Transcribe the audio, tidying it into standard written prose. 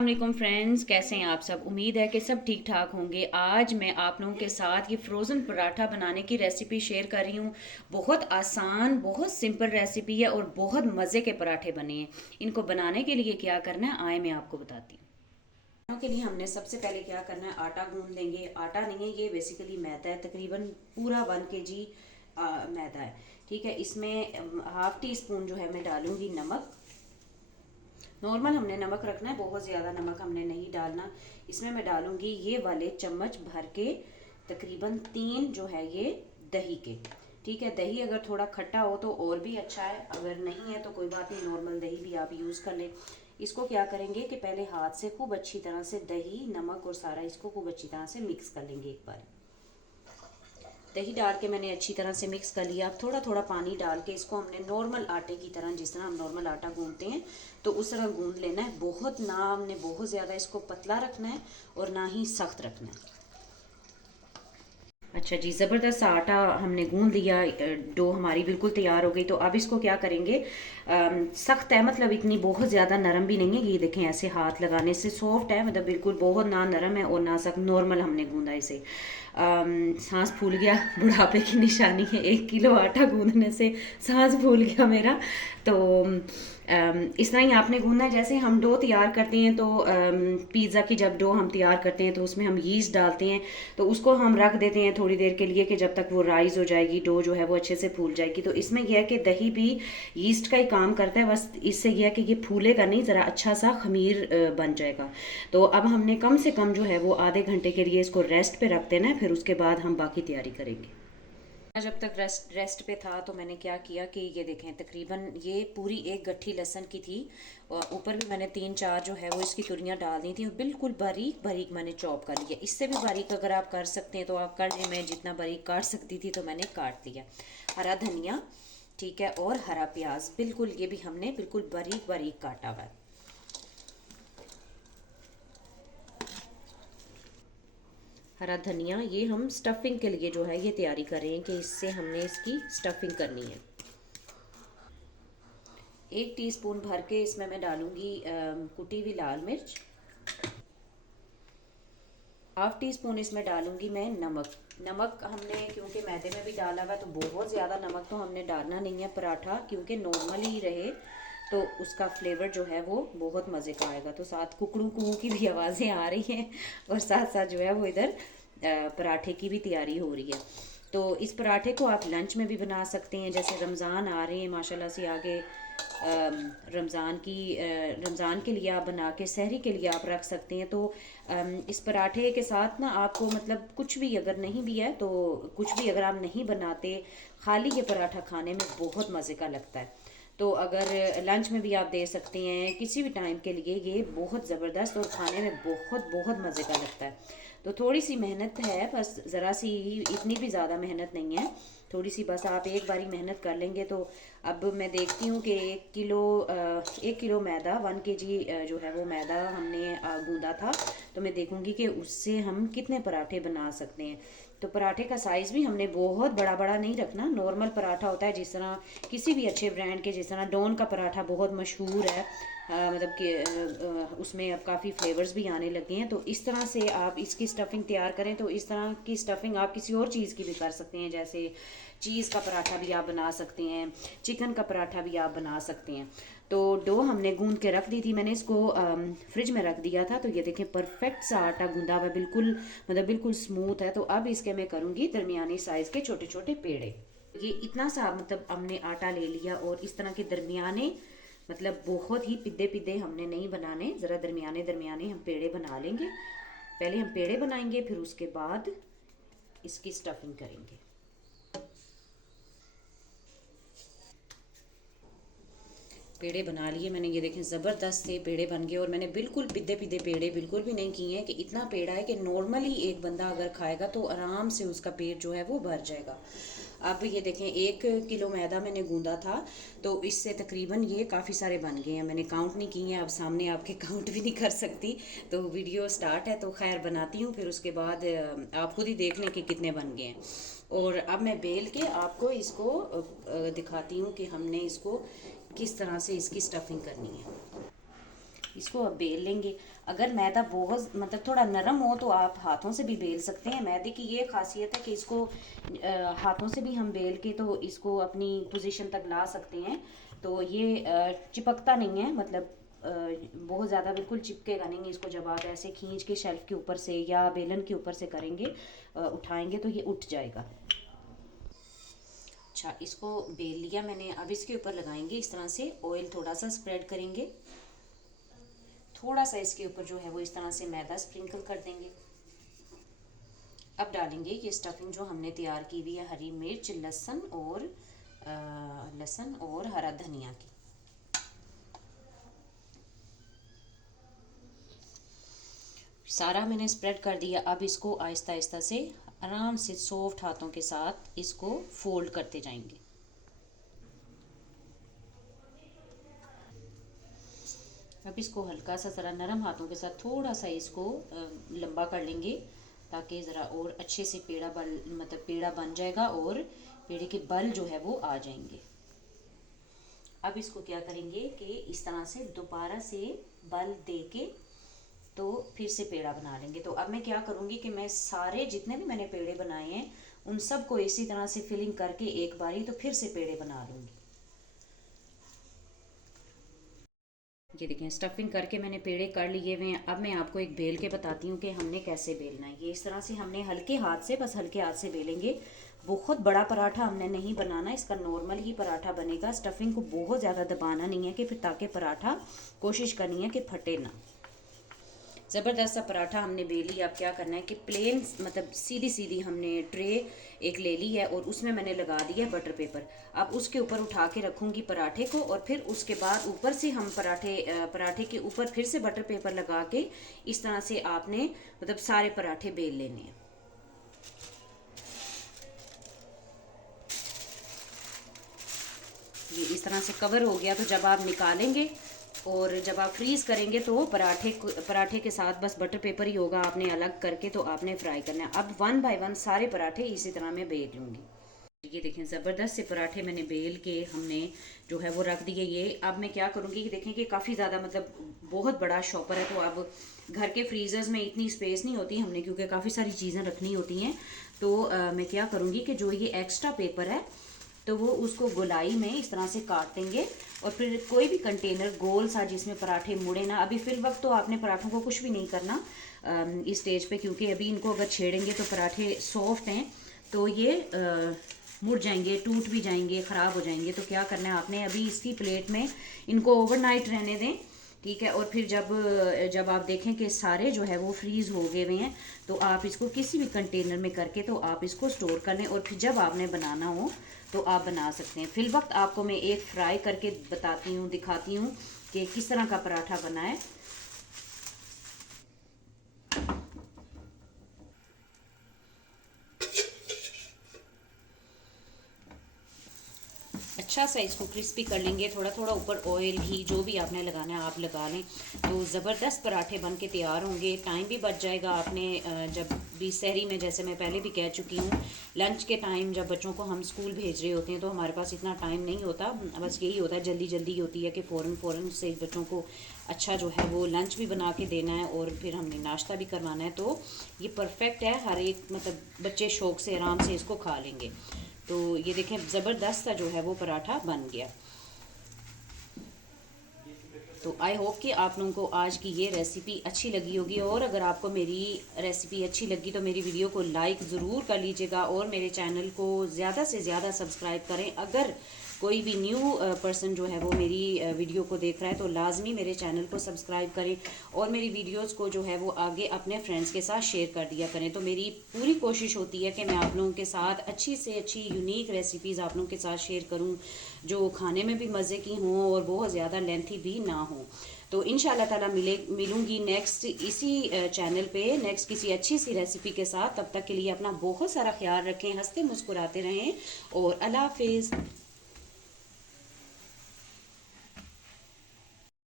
वालेकुम फ्रेंड्स, कैसे हैं आप सब। उम्मीद है कि सब ठीक ठाक होंगे। आज मैं आप लोगों के साथ ये फ्रोज़न पराठा बनाने की रेसिपी शेयर कर रही हूँ। बहुत आसान, बहुत सिंपल रेसिपी है और बहुत मज़े के पराठे बने हैं। इनको बनाने के लिए क्या करना है आए मैं आपको बताती हूँ। के लिए हमने सबसे पहले क्या करना है, आटा गूंद लेंगे। आटा नहीं है, ये बेसिकली मैदा है, तकरीबन पूरा 1 kg मैदा है। ठीक है, इसमें हाफ टी स्पून जो है मैं डालूंगी नमक। नॉर्मल हमने नमक रखना है, बहुत ज़्यादा नमक हमने नहीं डालना। इसमें मैं डालूंगी ये वाले चम्मच भर के तकरीबन 3 जो है ये दही के। ठीक है, दही अगर थोड़ा खट्टा हो तो और भी अच्छा है, अगर नहीं है तो कोई बात नहीं, नॉर्मल दही भी आप यूज़ कर लें। इसको क्या करेंगे कि पहले हाथ से खूब अच्छी तरह से दही, नमक और सारा इसको खूब अच्छी तरह से मिक्स कर लेंगे। एक बार दही डाल के मैंने अच्छी तरह से मिक्स कर लिया। अब थोड़ा थोड़ा पानी डाल के इसको हमने नॉर्मल आटे की तरह, जिस तरह हम नॉर्मल आटा गूंदते हैं तो उस तरह गूंद लेना है। बहुत ना हमने बहुत ज़्यादा इसको पतला रखना है और ना ही सख्त रखना है। अच्छा जी, ज़बरदस्त आटा हमने गूंद लिया, डो हमारी बिल्कुल तैयार हो गई। तो अब इसको क्या करेंगे, सख्त है मतलब इतनी बहुत ज़्यादा नरम भी नहीं है। ये देखें ऐसे हाथ लगाने से सॉफ्ट है, मतलब बिल्कुल बहुत ना नरम है और ना सख्त, नॉर्मल हमने गूंदा इसे। सांस फूल गया, बुढ़ापे की निशानी है। 1 किलो आटा गूंदने से सांस फूल गया मेरा। तो इस तरह ही आपने गूंदना है। जैसे हम डो तैयार करते हैं तो पिज़्ज़ा की जब डो हम तैयार करते हैं तो उसमें हम यीस्ट डालते हैं, तो उसको हम रख देते हैं थोड़ी देर के लिए कि जब तक वो राइज हो जाएगी, डो जो है वो अच्छे से फूल जाएगी। तो इसमें यह है कि दही भी यीस्ट का ही काम करता है, बस इससे यह है कि ये फूलेगा नहीं, ज़रा अच्छा सा खमीर बन जाएगा। तो अब हमने कम से कम जो है वो आधे घंटे के लिए इसको रेस्ट पे रख देना है, फिर उसके बाद हम बाकी तैयारी करेंगे। जब तक रेस्ट पे था तो मैंने क्या किया कि ये देखें, तकरीबन ये पूरी एक गट्ठी लहसुन की थी और ऊपर भी मैंने 3-4 जो है वो इसकी तुरियां डाल दी थी और बिल्कुल बारीक बारीक मैंने चॉप कर लिया। इससे भी बारीक अगर आप कर सकते हैं तो आप कर लें, मैं जितना बारीक काट सकती थी तो मैंने काट दिया। हरा धनिया, ठीक है, और हरा प्याज बिल्कुल, ये भी हमने बिल्कुल बारीक बारीक काटा हुआ है। हरा धनिया ये हम स्टफिंग के लिए जो है ये तैयारी कर रहे हैं कि इससे हमने इसकी स्टफिंग करनी है। 1 टीस्पून भर के इसमें मैं डालूंगी कुटी हुई लाल मिर्च। हाफ टी स्पून इसमें डालूंगी मैं नमक। नमक हमने क्योंकि मैदे में भी डाला हुआ तो बहुत ज़्यादा नमक तो हमने डालना नहीं है। पराठा क्योंकि नॉर्मल ही रहे तो उसका फ्लेवर जो है वो बहुत मज़े का आएगा। तो साथ कुकड़ू कुकू की भी आवाज़ें आ रही हैं और साथ साथ जो है वो इधर पराठे की भी तैयारी हो रही है। तो इस पराठे को आप लंच में भी बना सकते हैं। जैसे रमज़ान आ रहे हैं माशाल्लाह से आगे, रमज़ान के लिए आप बना के सहरी के लिए आप रख सकते हैं। तो इस पराठे के साथ ना आपको मतलब कुछ भी अगर नहीं भी है तो कुछ भी अगर आप नहीं बनाते, खाली ये पराठा खाने में बहुत मज़े का लगता है। तो अगर लंच में भी आप दे सकते हैं, किसी भी टाइम के लिए ये बहुत ज़बरदस्त और खाने में बहुत बहुत मज़े का लगता है। तो थोड़ी सी मेहनत है बस, ज़रा सी ही, इतनी भी ज़्यादा मेहनत नहीं है, थोड़ी सी बस। आप एक बारी मेहनत कर लेंगे तो अब मैं देखती हूँ कि 1 किलो मैदा, 1 kg जो है वो मैदा हमने गूंदा था। तो मैं देखूँगी कि उससे हम कितने पराठे बना सकते हैं। तो पराठे का साइज़ भी हमने बहुत बड़ा बड़ा नहीं रखना। नॉर्मल पराठा होता है जिस तरह किसी भी अच्छे ब्रांड के, जिस तरह डॉन का पराठा बहुत मशहूर है, मतलब कि उसमें अब काफ़ी फ्लेवर्स भी आने लगे हैं। तो इस तरह से आप इसकी स्टफिंग तैयार करें। तो इस तरह की स्टफिंग आप किसी और चीज़ की भी कर सकते हैं, जैसे चीज़ का पराठा भी आप बना सकते हैं, चिकन का पराठा भी आप बना सकते हैं। तो डो हमने गूंद के रख दी थी, मैंने इसको फ्रिज में रख दिया था। तो ये देखें परफेक्ट सा आटा गूंदा हुआ, बिल्कुल मतलब बिल्कुल स्मूथ है। तो अब इसके मैं करूँगी दरमियानी साइज़ के छोटे छोटे पेड़े। ये इतना सा मतलब हमने आटा ले लिया और इस तरह के दरमियाने, मतलब बहुत ही पिद्दे पिद्दे हमने नहीं बनाने, ज़रा दरमियाने दरमियाने हम पेड़े बना लेंगे। पहले हम पेड़े बनाएंगे, फिर उसके बाद इसकी स्टफिंग करेंगे। पेड़े बना लिए मैंने, ये देखें ज़बरदस्त से पेड़े बन गए। और मैंने बिल्कुल पिद्दे पिद्दे पेड़े बिल्कुल भी नहीं किए हैं, कि इतना पेड़ा है कि नॉर्मली एक बंदा अगर खाएगा तो आराम से उसका पेट जो है वो भर जाएगा। अब ये देखें 1 किलो मैदा मैंने गूंदा था तो इससे तकरीबन ये काफ़ी सारे बन गए हैं। मैंने काउंट नहीं किए हैं, अब सामने आपके काउंट भी नहीं कर सकती। तो वीडियो स्टार्ट है तो खैर बनाती हूँ, फिर उसके बाद आप खुद ही देख लें कि कितने बन गए हैं। और अब मैं बेल के आपको इसको दिखाती हूँ कि हमने इसको किस तरह से इसकी स्टफिंग करनी है। इसको अब बेल लेंगे। अगर मैदा बहुत मतलब थोड़ा नरम हो तो आप हाथों से भी बेल सकते हैं। मैदे की ये खासियत है कि इसको हाथों से भी हम बेल के तो इसको अपनी पोजीशन तक ला सकते हैं। तो ये चिपकता नहीं है, मतलब बहुत ज़्यादा बिल्कुल चिपकेगा नहीं इसको। जब आप ऐसे खींच के शेल्फ के ऊपर से या बेलन के ऊपर से करेंगे, उठाएंगे तो ये उठ जाएगा। अच्छा, इसको बेल लिया मैंने। अब इसके ऊपर लगाएंगे इस तरह से ऑयल, थोड़ा सा स्प्रेड करेंगे। थोड़ा सा इसके ऊपर जो है वो इस तरह से मैदा स्प्रिंकल कर देंगे। अब डालेंगे ये स्टफिंग जो हमने तैयार की हुई है, हरी मिर्च, लहसुन और हरा धनिया की। सारा मैंने स्प्रेड कर दिया। अब इसको आहिस्ता आहिस्ता से आराम से सॉफ्ट हाथों के साथ इसको फोल्ड करते जाएंगे। अब इसको हल्का सा ज़रा नरम हाथों के साथ थोड़ा सा इसको लंबा कर लेंगे, ताकि ज़रा और अच्छे से पेड़ा बन जाएगा और पेड़े के बल जो है वो आ जाएंगे। अब इसको क्या करेंगे कि इस तरह से दोबारा से बल दे के तो फिर से पेड़ा बना लेंगे। तो अब मैं क्या करूँगी कि मैं सारे जितने भी मैंने पेड़े बनाए हैं उन सब को इसी तरह से फिलिंग करके एक बारी तो फिर से पेड़े बना लूँगी। ये देखें, स्टफिंग करके मैंने पेड़े कर लिए हुए हैं। अब मैं आपको एक बेल के बताती हूँ कि हमने कैसे बेलना है। ये इस तरह से हमने हल्के हाथ से, बस हल्के हाथ से बेलेंगे। बहुत बड़ा पराठा हमने नहीं बनाना, इसका नॉर्मल ही पराठा बनेगा। स्टफिंग को बहुत ज़्यादा दबाना नहीं है कि फिर, ताकि पराठा कोशिश करनी है कि फटे ना। ज़बरदस्त सा पराठा हमने बेली। अब क्या करना है कि प्लेन मतलब सीधी सीधी हमने ट्रे एक ले ली है और उसमें मैंने लगा दिया है बटर पेपर। अब उसके ऊपर उठा के रखूँगी पराठे को, और फिर उसके बाद ऊपर से हम पराठे के ऊपर फिर से बटर पेपर लगा के इस तरह से आपने मतलब सारे पराठे बेल लेने हैं। ये इस तरह से कवर हो गया। तो जब आप निकालेंगे और जब आप फ्रीज़ करेंगे तो पराठे के साथ बस बटर पेपर ही होगा, आपने अलग करके तो आपने फ्राई करना है। अब 1 बाय 1 सारे पराठे इसी तरह मैं बेल लूँगी। ये देखें, ज़बरदस्त से पराठे मैंने बेल के हमने जो है वो रख दिए। ये अब मैं क्या करूँगी कि देखें कि काफ़ी ज़्यादा मतलब बहुत बड़ा शॉपर है, तो अब घर के फ्रीज़र्स में इतनी स्पेस नहीं होती हमने, क्योंकि काफ़ी सारी चीज़ें रखनी होती हैं। तो मैं क्या करूँगी कि जो ये एक्स्ट्रा पेपर है तो वो उसको गोलाई में इस तरह से काट देंगे, और फिर कोई भी कंटेनर गोल सा जिसमें पराठे मुड़े ना। अभी फिल वक्त तो आपने पराठों को कुछ भी नहीं करना इस स्टेज पे, क्योंकि अभी इनको अगर छेड़ेंगे तो पराठे सॉफ्ट हैं तो ये मुड़ जाएंगे, टूट भी जाएंगे, ख़राब हो जाएंगे। तो क्या करना है आपने, अभी इसकी प्लेट में इनको ओवरनाइट रहने दें, ठीक है। और फिर जब आप देखें कि सारे जो है वो फ्रीज़ हो गए हुए हैं, तो आप इसको किसी भी कंटेनर में करके तो आप इसको स्टोर कर लें, और फिर जब आपने बनाना हो तो आप बना सकते हैं। फिल वक्त आपको मैं एक फ्राई करके दिखाती हूँ कि किस तरह का पराठा बना है। अच्छा सा इसको क्रिस्पी कर लेंगे। थोड़ा थोड़ा ऊपर ऑयल घी जो भी आपने लगाना है आप लगा लें, तो ज़बरदस्त पराठे बन के तैयार होंगे। टाइम भी बच जाएगा। आपने जब भी सहरी में, जैसे मैं पहले भी कह चुकी हूँ, लंच के टाइम जब बच्चों को हम स्कूल भेज रहे होते हैं तो हमारे पास इतना टाइम नहीं होता, बस यही होता है जल्दी जल्दी होती है कि फ़ौरन से बच्चों को अच्छा जो है वो लंच भी बना के देना है और फिर हमने नाश्ता भी करवाना है। तो ये परफेक्ट है, हर एक मतलब बच्चे शौक़ से आराम से इसको खा लेंगे। तो ये देखें, ज़बरदस्त सा जो है वो पराठा बन गया। तो आई होप कि आप लोगों को आज की ये रेसिपी अच्छी लगी होगी, और अगर आपको मेरी रेसिपी अच्छी लगी तो मेरी वीडियो को लाइक ज़रूर कर लीजिएगा और मेरे चैनल को ज़्यादा से ज़्यादा सब्सक्राइब करें। अगर कोई भी न्यू पर्सन जो है वो मेरी वीडियो को देख रहा है तो लाजमी मेरे चैनल को सब्सक्राइब करें, और मेरी वीडियोस को जो है वो आगे अपने फ्रेंड्स के साथ शेयर कर दिया करें। तो मेरी पूरी कोशिश होती है कि मैं आप लोगों के साथ अच्छी से अच्छी यूनिक रेसिपीज़ आप लोगों के साथ शेयर करूं, जो खाने में भी मज़े की हों और बहुत ज़्यादा लेंथी भी ना हो। तो इंशाल्लाह ताला मिलूंगी नेक्स्ट इसी चैनल पे नेक्स्ट किसी अच्छी सी रेसिपी के साथ। तब तक के लिए अपना बहुत सारा ख्याल रखें, हंसते मुस्कुराते रहें, और अल्लाह हाफिज़।